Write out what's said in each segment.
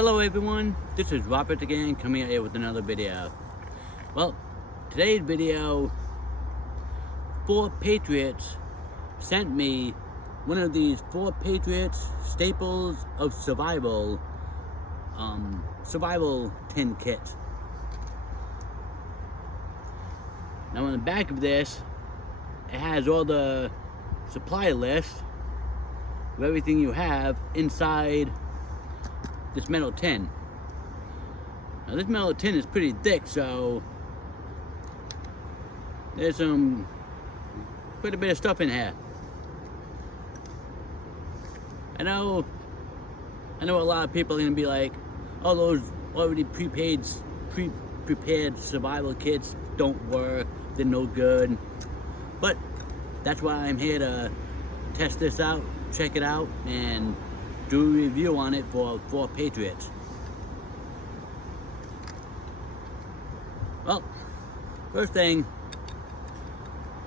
Hello everyone, this is Robert again, coming out here with another video. Well, today's video, 4PATRIOTS sent me one of these 4PATRIOTS staples of survival tin kits. Now on the back of this, it has all the supply list of everything you have inside this metal tin. Now this metal tin is pretty thick, so there's quite a bit of stuff in here. I know a lot of people are gonna be like, oh, those already prepared survival kits don't work, they're no good. But that's why I'm here to test this out, check it out, and do a review on it for 4PATRIOTS. Well, first thing,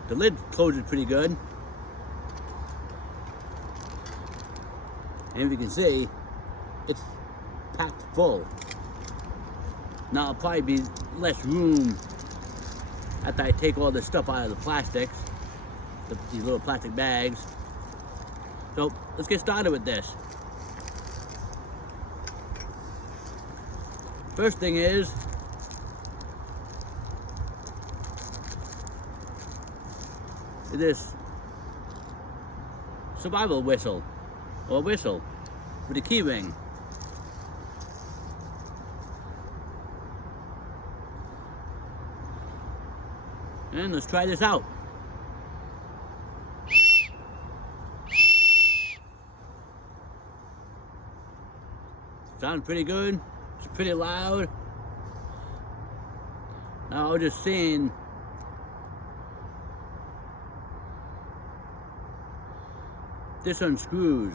the lid closes pretty good. And if you can see, it's packed full. Now there'll probably be less room after I take all this stuff out of the plastics, these little plastic bags. So let's get started with this. First thing is this survival whistle, or whistle with a key ring. And let's try this out. Sounds pretty good. It's pretty loud. Now I was just seeing this unscrews.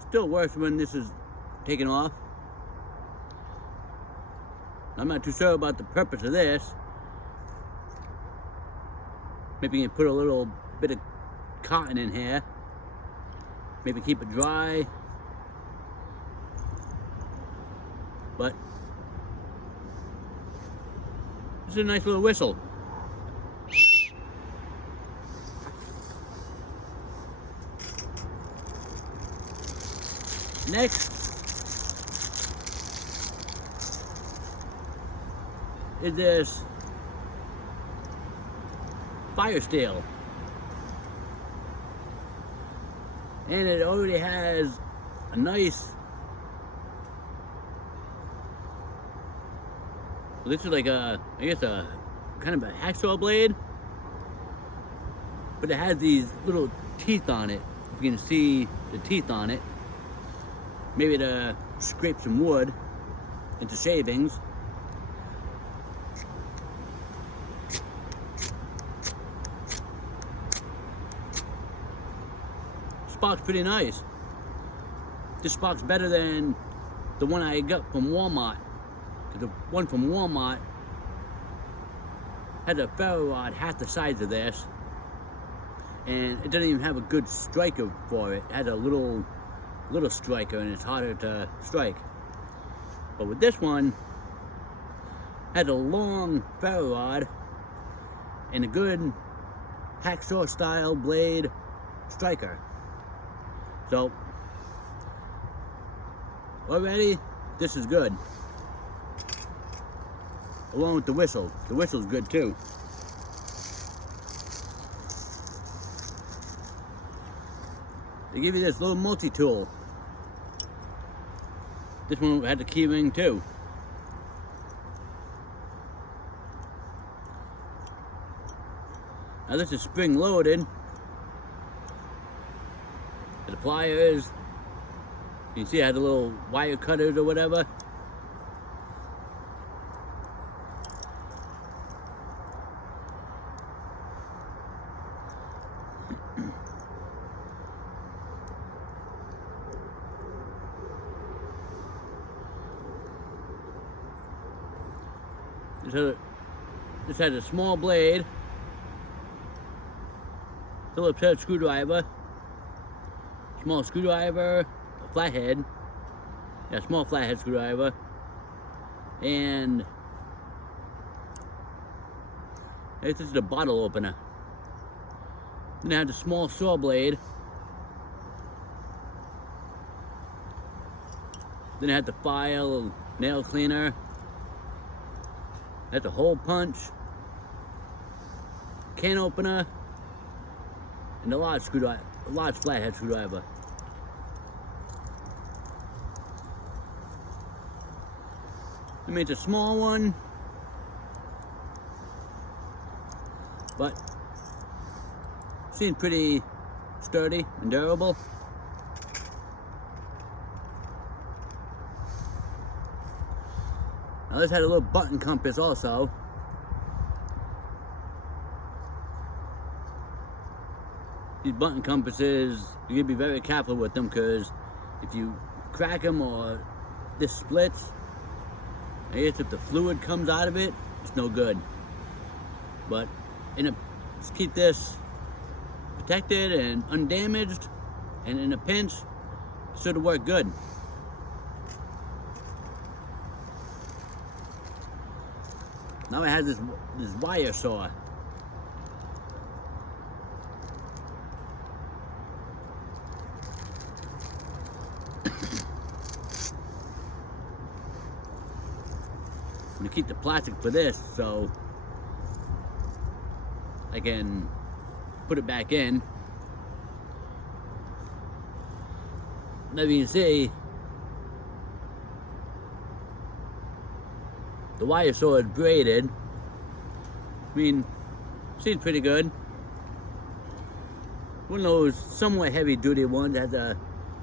Still works when this is taken off. I'm not too sure about the purpose of this. Maybe you can put a little bit of cotton in here. Maybe keep it dry. But this is a nice little whistle. Next is this fire steel. And it already has a nice, this is like I guess a kind of a hacksaw blade, but it has these little teeth on it. If you can see the teeth on it, maybe to scrape some wood into shavings. Spark's pretty nice. This spark's better than the one I got from Walmart. The one from Walmart had a ferro rod half the size of this, and it doesn't even have a good striker for it. It has a little striker, and it's harder to strike. But with this one, it has a long ferro rod and a good hacksaw style blade striker. So already this is good. Along with the whistle. The whistle's good too. They give you this little multi-tool. This one had the key ring too. Now this is spring loaded. The pliers. You can see I had the little wire cutters or whatever. This has a small blade, Phillips head screwdriver, small screwdriver, a flathead, yeah, small flathead screwdriver, and this is the bottle opener. Then I have the small saw blade. Then I had the file, nail cleaner. I had the hole punch, can opener, and a large screwdriver, a large flathead screwdriver. I mean, it's a small one, but seems pretty sturdy and durable. Now this had a little button compass also. These button compasses, you gotta be very careful with them, because if you crack them or this splits, I guess if the fluid comes out of it, it's no good. But let's keep this protected and undamaged, and in a pinch, it should work good. Now I have this wire saw. I'm gonna keep the plastic for this so I can put it back in. As you can see, the wire saw is braided. I mean, seems pretty good. One of those somewhat heavy-duty ones. Has a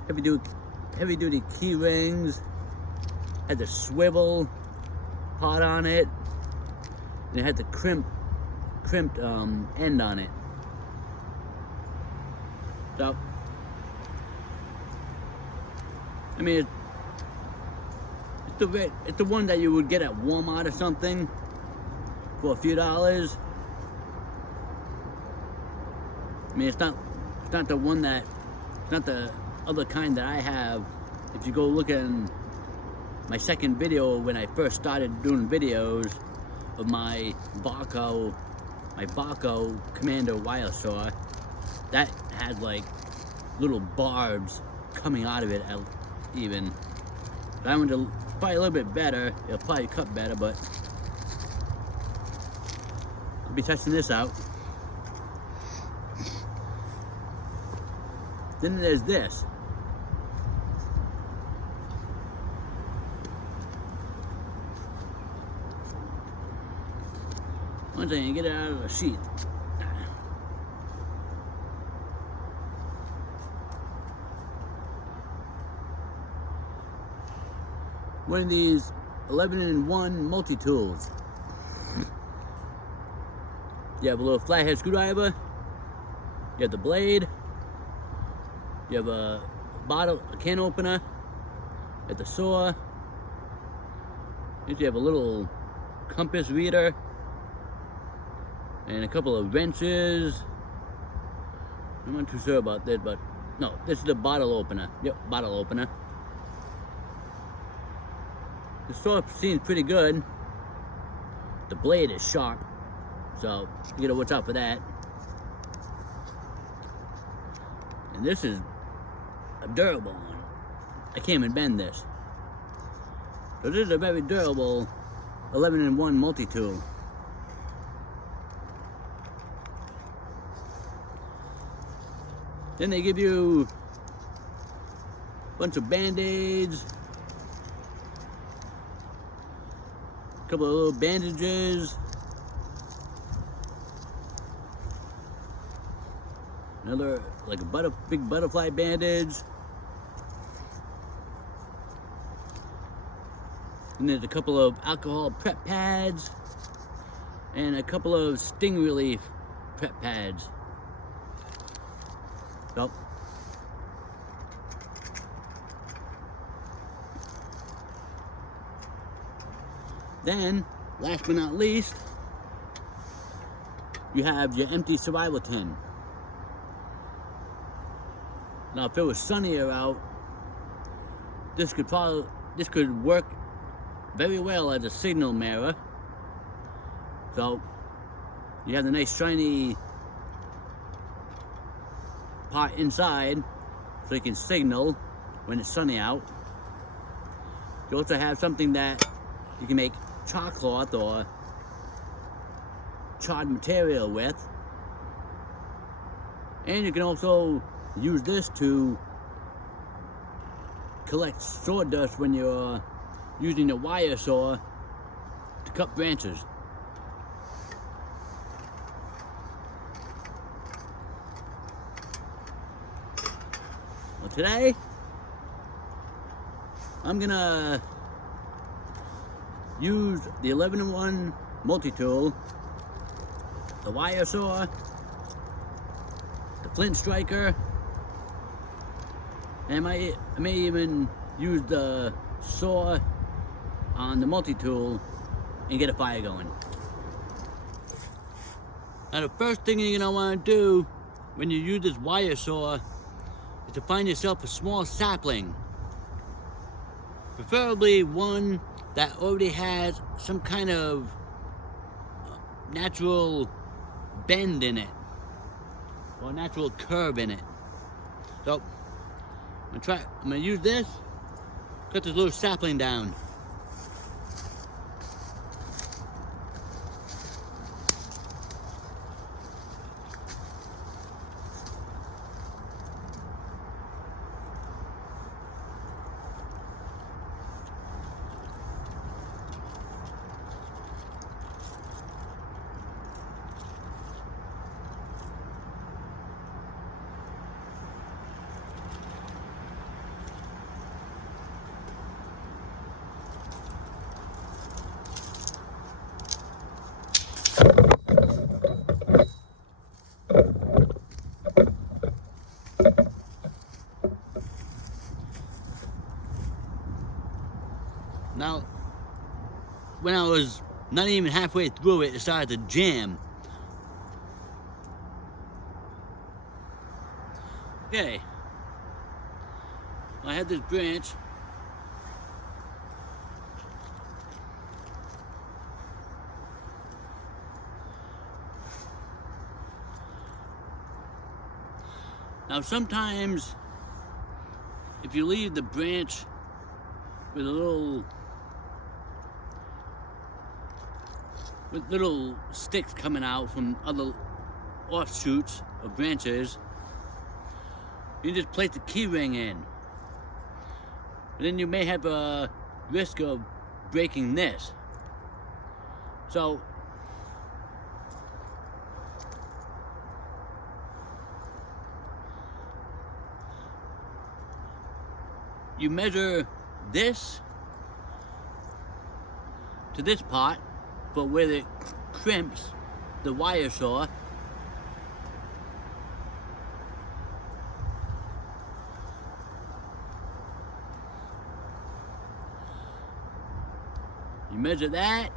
heavy-duty key rings. Has a swivel part on it, and it had the crimped end on it. So, I mean, it's the one that you would get at Walmart or something for a few dollars. I mean, it's not the one that, it's not the other kind that I have. If you go look at my second video when I first started doing videos of my Barco Commander wire saw, that had like little barbs coming out of it even. That one's probably a little bit better. It'll probably cut better, but I'll be testing this out. Then there's this. Once I can get it out of the sheath. One of these 11-in-1 multi-tools. You have a little flathead screwdriver. You have the blade. You have a can opener. You have the saw. You have a little compass reader. And a couple of wrenches. I'm not too sure about this, but no, this is the bottle opener. Yep, bottle opener. The saw seems pretty good. The blade is sharp, so you gotta watch out for that. And this is a durable one. I can't even bend this. So this is a very durable 11-in-1 multi-tool. Then they give you a bunch of bandaids, a couple of little bandages, another like a big butterfly bandage, and there's a couple of alcohol prep pads, and a couple of sting relief prep pads. So, then, last but not least, you have your empty survival tin. Now, if it was sunnier out, this could work very well as a signal mirror. So you have the nice shiny part inside, so you can signal when it's sunny out. You also have something that you can make cloth or charred material with, and you can also use this to collect sawdust when you're using a wire saw to cut branches. Well, today I'm gonna use the 11-in-1 multi-tool, the wire saw, the flint striker, and I may even use the saw on the multi-tool and get a fire going. Now, the first thing you're gonna want to do when you use this wire saw is to find yourself a small sapling, preferably one that already has some kind of natural bend in it, or natural curve in it. So I'm gonna use this, cut this little sapling down. Now, when I was not even halfway through it, it started to jam. Okay, I had this branch. Now, sometimes if you leave the branch with little sticks coming out from other offshoots of branches, you just place the key ring in. And then you may have a risk of breaking this. So you measure this to this part, but where it crimps the wire saw, you measure that,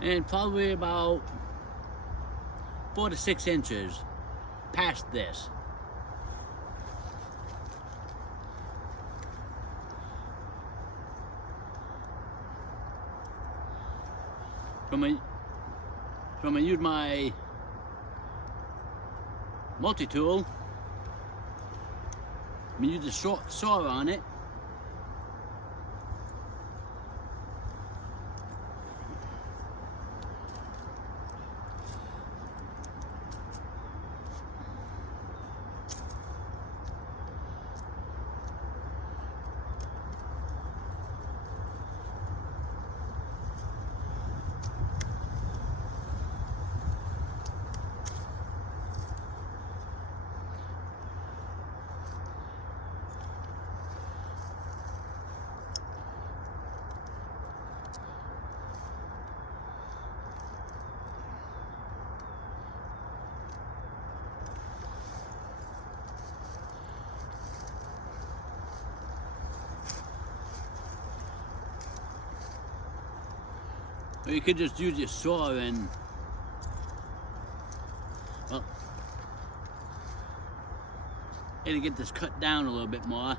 and probably about 4 to 6 inches past this. So I'm gonna use my multi-tool. I'm gonna use the saw on it. Or you could just use your saw and, well, Gotta get this cut down a little bit more.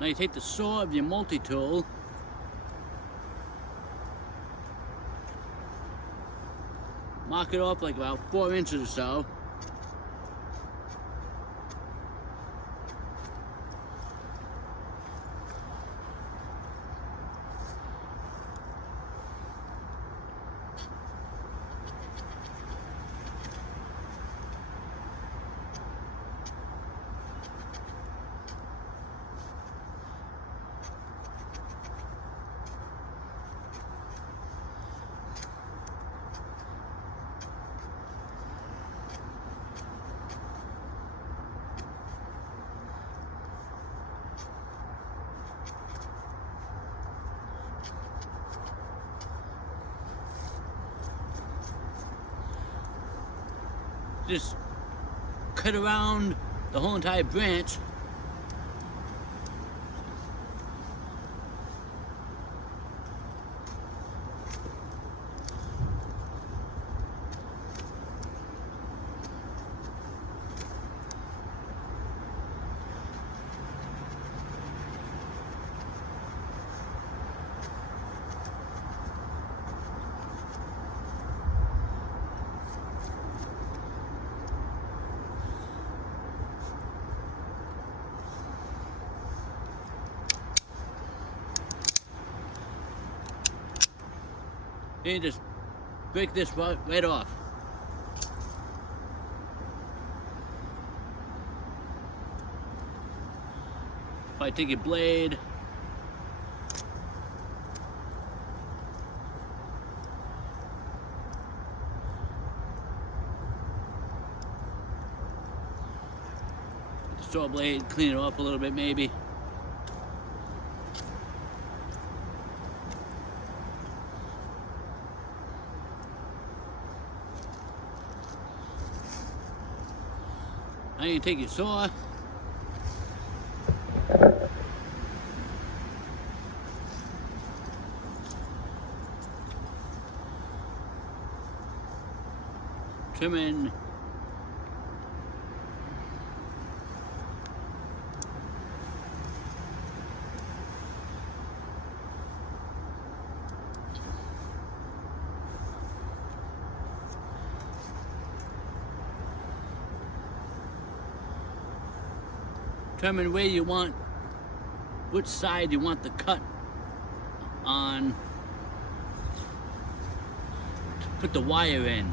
Now you take the saw of your multi-tool, mark it off like about 4 inches or so. Just cut around the whole entire branch. And just break this right off. Probably take your blade, the saw blade, clean it off a little bit maybe. Now you can take your saw, trimming determine where you want, which side you want the cut on to put the wire in.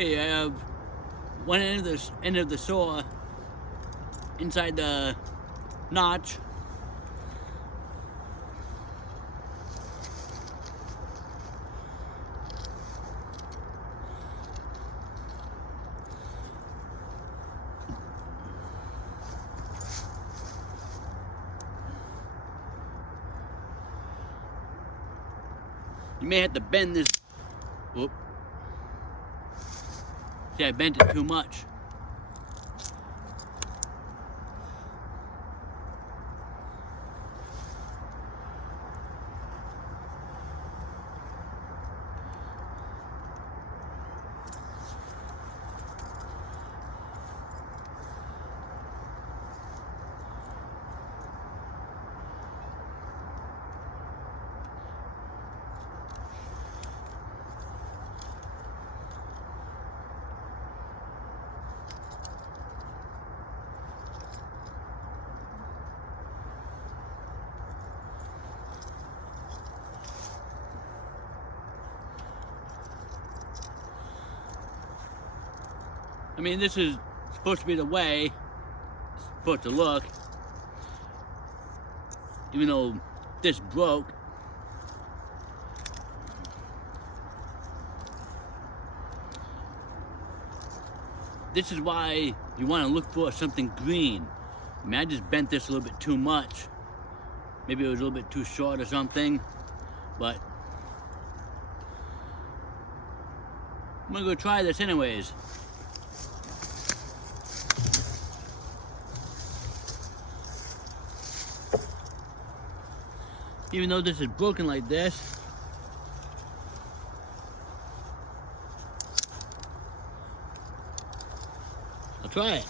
Okay, I have one end of the saw inside the notch. You may have to bend this. Whoop. See, I bent it too much. I mean, this is supposed to be the way it's supposed to look, even though this broke. This is why you want to look for something green. I mean, I just bent this a little bit too much. Maybe it was a little bit too short or something, but I'm gonna go try this anyways. Even though this is broken like this, I'll try it.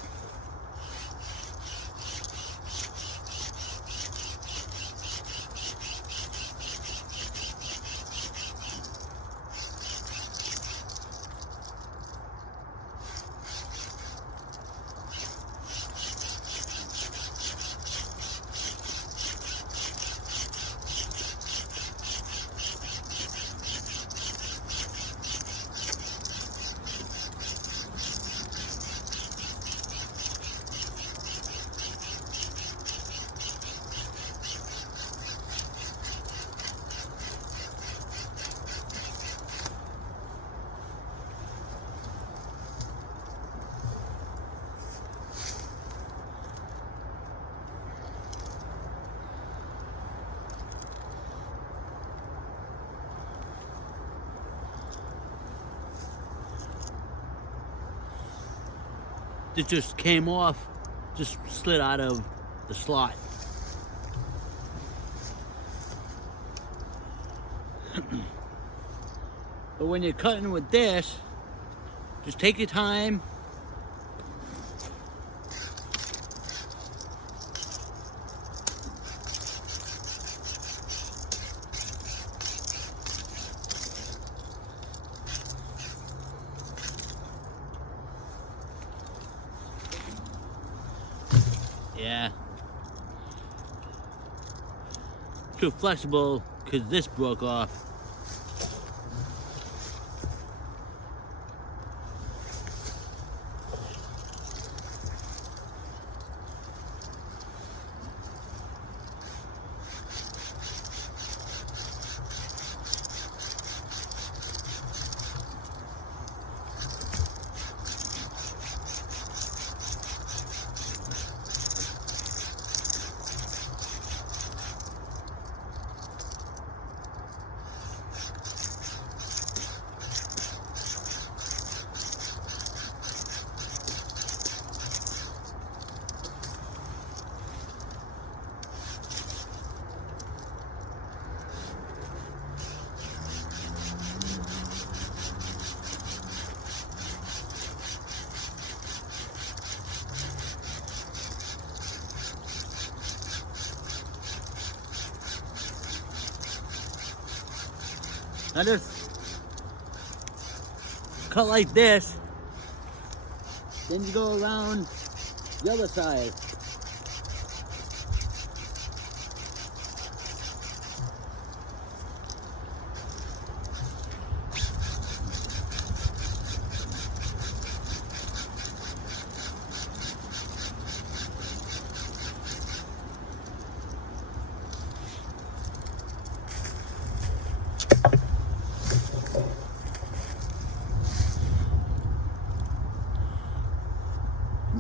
It just came off, just slid out of the slot. But when you're cutting with this, just take your time. Yeah. Too flexible because this broke off. Now just cut like this, then you go around the other side.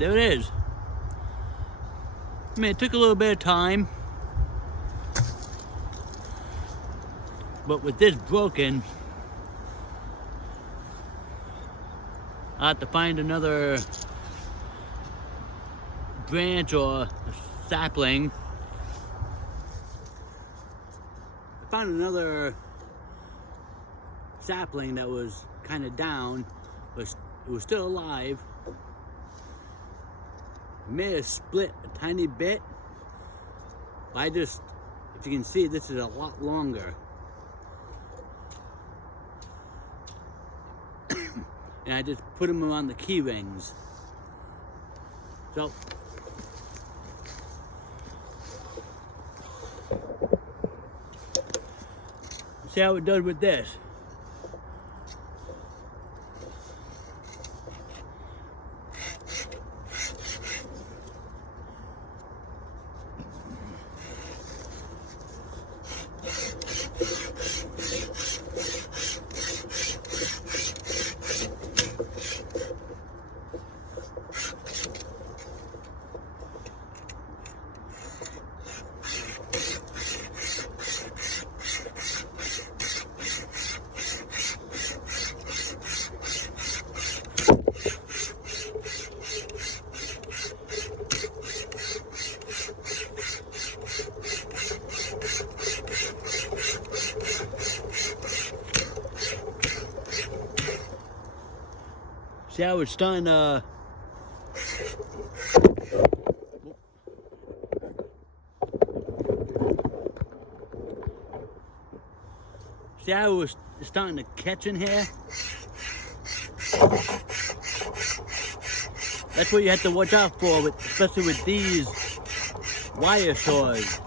There it is. I mean, it took a little bit of time, but with this broken, I'll have to find another branch or a sapling. I found another sapling that was kind of down, but it was still alive. It may have split a tiny bit. If you can see, this is a lot longer. And I just put them around the key rings. So, see how it does with this. See how it's starting to see how it's starting to catch in here? That's what you have to watch out for, especially with these wire saws.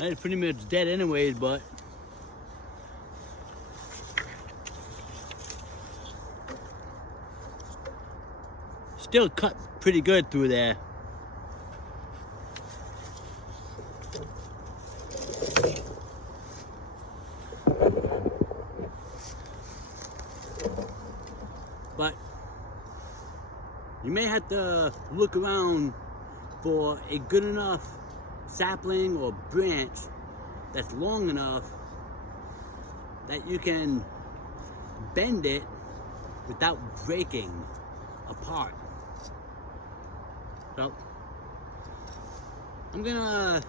It's pretty much dead anyways, but still cut pretty good through there. But you may have to look around for a good enough sapling or branch that's long enough that you can bend it without breaking apart. So I'm gonna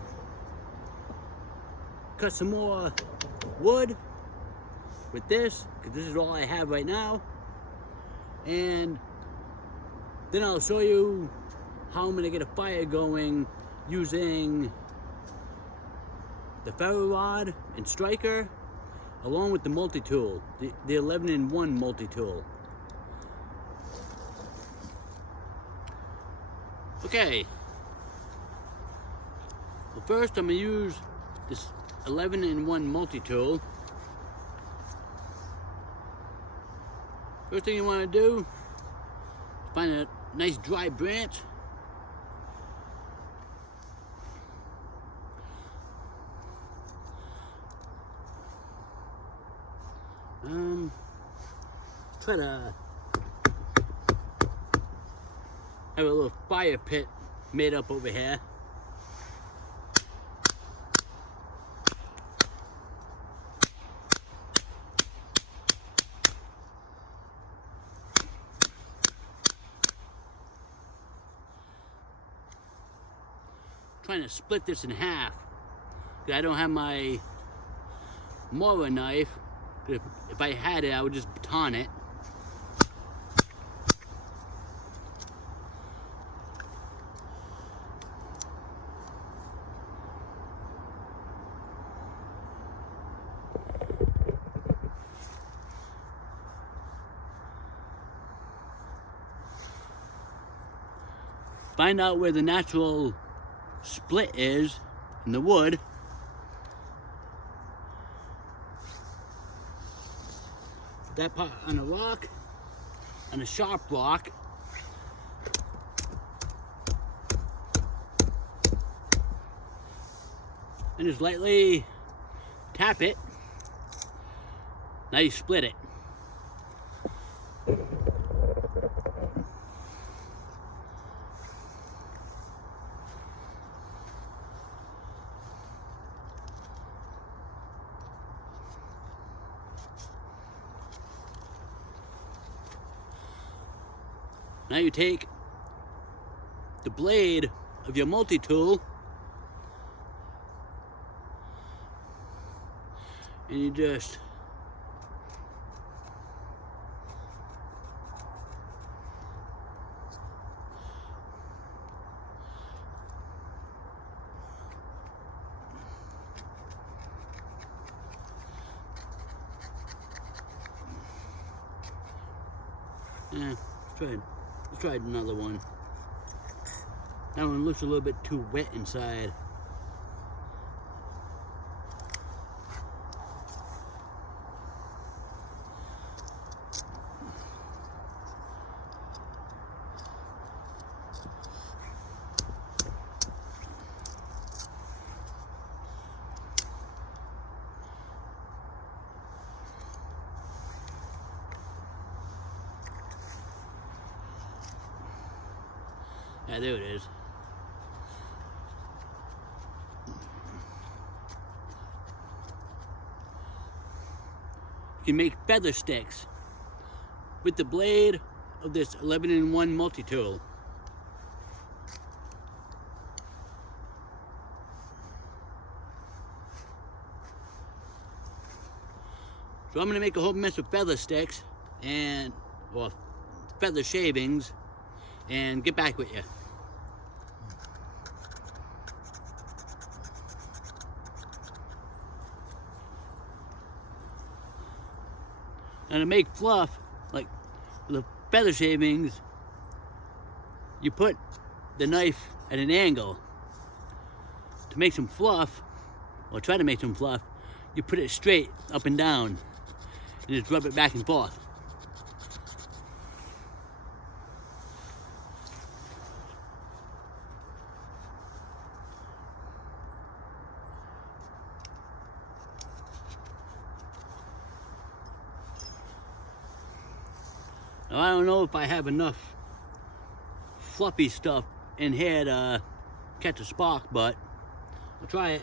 cut some more wood with this, because this is all I have right now, and then I'll show you how I'm gonna get a fire going using the ferro rod and striker along with the multi-tool, the 11-in-1 multi-tool. Okay, well, first I'm going to use this 11-in-1 multi-tool. First thing you want to do is find a nice dry branch. Try to have a little fire pit made up over here. Trying to split this in half. I don't have my mower knife. If I had it, I would just baton it. Find out where the natural split is in the wood. that part on a rock, on a sharp rock. And just lightly tap it. Now you split it. Now you take the blade of your multi-tool and you just let's try another one. That one looks a little bit too wet inside. Yeah, there it is. You can make feather sticks with the blade of this 11-in-1 multi-tool. So I'm going to make a whole mess of feather sticks and, well, feather shavings, and get back with you. And to make fluff, like the feather shavings, you put the knife at an angle. To make some fluff, or try to make some fluff, you put it straight up and down and just rub it back and forth. Now, I don't know if I have enough fluffy stuff in here to catch a spark, but I'll try it.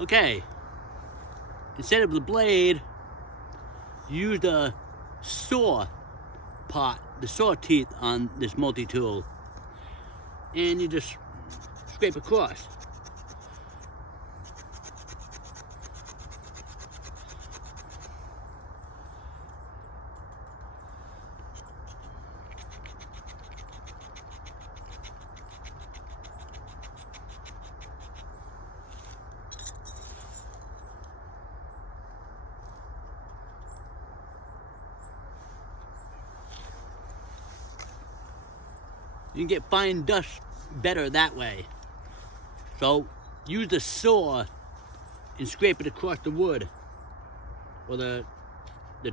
Okay, instead of the blade, use the saw part, the saw teeth on this multi-tool, and you just scrape across. You can get fine dust better that way. So use the saw and scrape it across the wood or the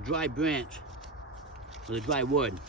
dry branch or the dry wood.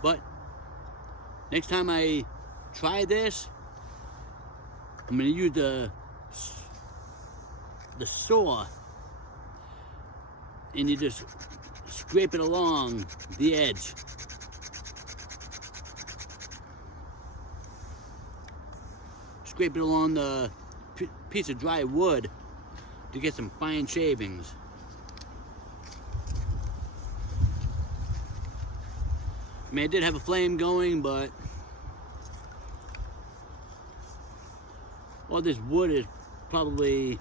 But next time I try this, I'm going to use the saw, and you just scrape it along the edge. Scrape it along the piece of dry wood to get some fine shavings. I mean, I did have a flame going, but all this wood is probably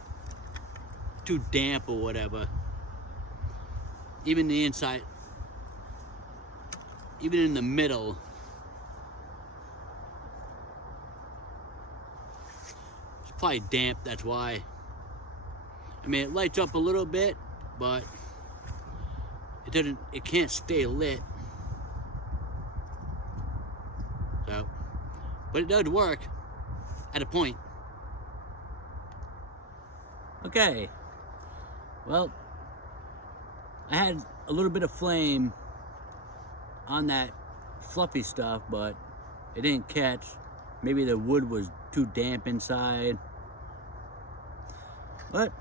too damp or whatever. Even the inside, even in the middle, it's probably damp, that's why. I mean, it lights up a little bit, but it can't stay lit. So, but it does work at a point. Okay, well, I had a little bit of flame on that fluffy stuff, but it didn't catch. Maybe the wood was too damp inside. But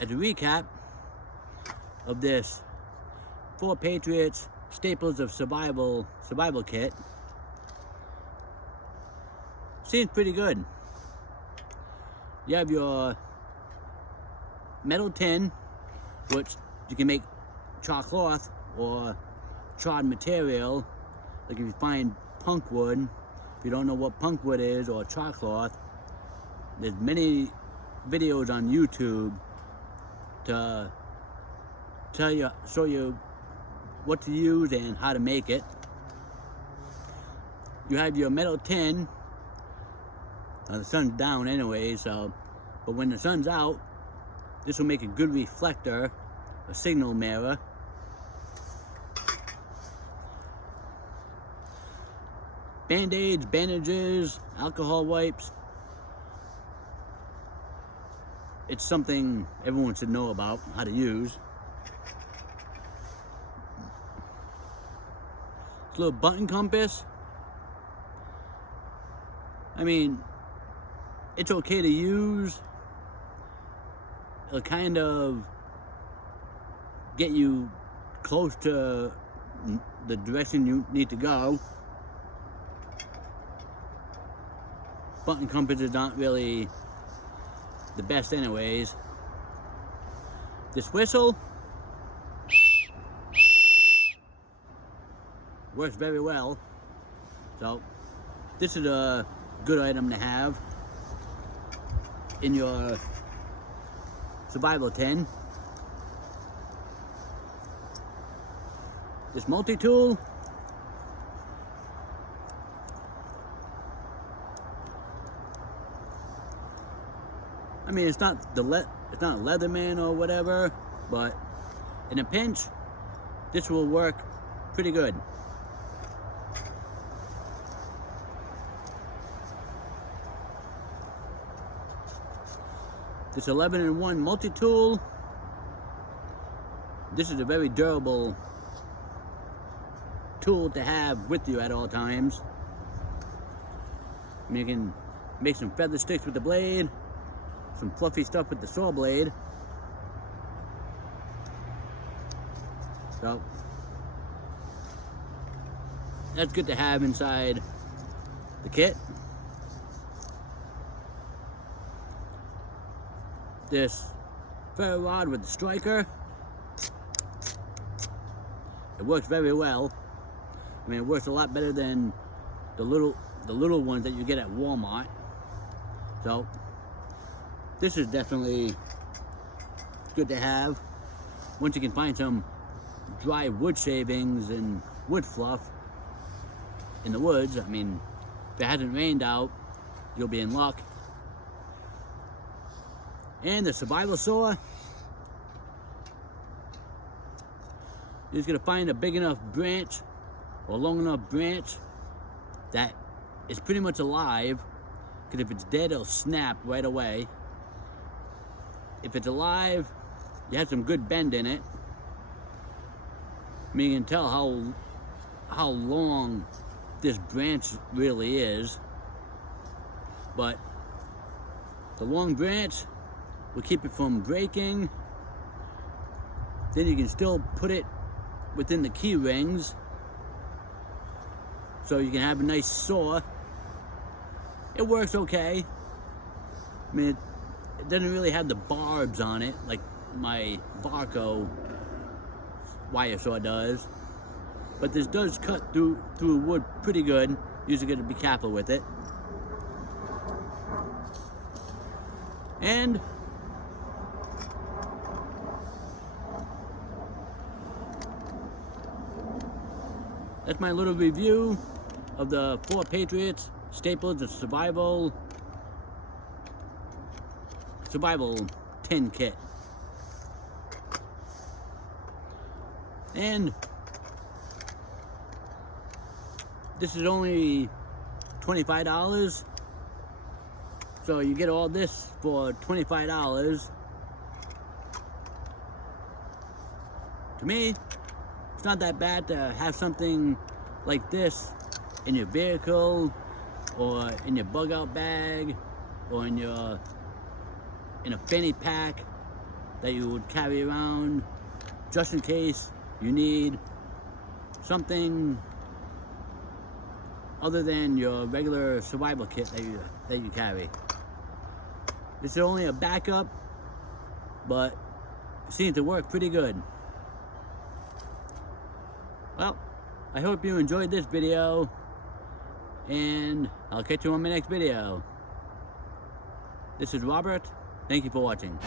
as a recap of this 4PATRIOTS Staples of Survival kit, seems pretty good. You have your metal tin, which you can make charred cloth or charred material. Like if you find punk wood, if you don't know what punk wood is or charred cloth, there's many videos on YouTube to show you what to use and how to make it. You have your metal tin. The sun's down anyway, so, but when the sun's out, this will make a good reflector, a signal mirror. Band-aids, bandages, alcohol wipes. It's something everyone should know about, how to use. This little button compass. I mean, it's okay to use. It'll kind of get you close to the direction you need to go. Button compasses aren't really the best anyways. This whistle works very well. So this is a good item to have in your survival tin. This multi-tool, mean, it's not it's not Leatherman or whatever, but in a pinch, this will work pretty good. This 11-in-1 multi-tool. This is a very durable tool to have with you at all times. I mean, you can make some feather sticks with the blade, some fluffy stuff with the saw blade. So that's good to have inside the kit. This ferro rod with the striker, it works very well. I mean, it works a lot better than the little ones that you get at Walmart. So this is definitely good to have. Once you can find some dry wood shavings and wood fluff in the woods, I mean, if it hasn't rained out, you'll be in luck. And the survival saw, you're just gonna find a big enough branch or long enough branch that is pretty much alive, because if it's dead, it'll snap right away. If it's alive, you have some good bend in it. I mean, you can tell how long this branch really is, but the long branch will keep it from breaking. Then you can still put it within the key rings, so you can have a nice saw. It works okay. I mean, it doesn't really have the barbs on it like my Barco wire saw does, but this does cut through wood pretty good. You just got to be careful with it. And that's my little review of the 4PATRIOTS Staples and Survival tin kit. And this is only $25. So you get all this for $25. To me, it's not that bad to have something like this in your vehicle, or in your bug out bag, or in a fanny pack that you would carry around just in case you need something other than your regular survival kit that you carry. This is only a backup, but it seems to work pretty good. Well, I hope you enjoyed this video, and I'll catch you on my next video. This is Robert. Thank you for watching.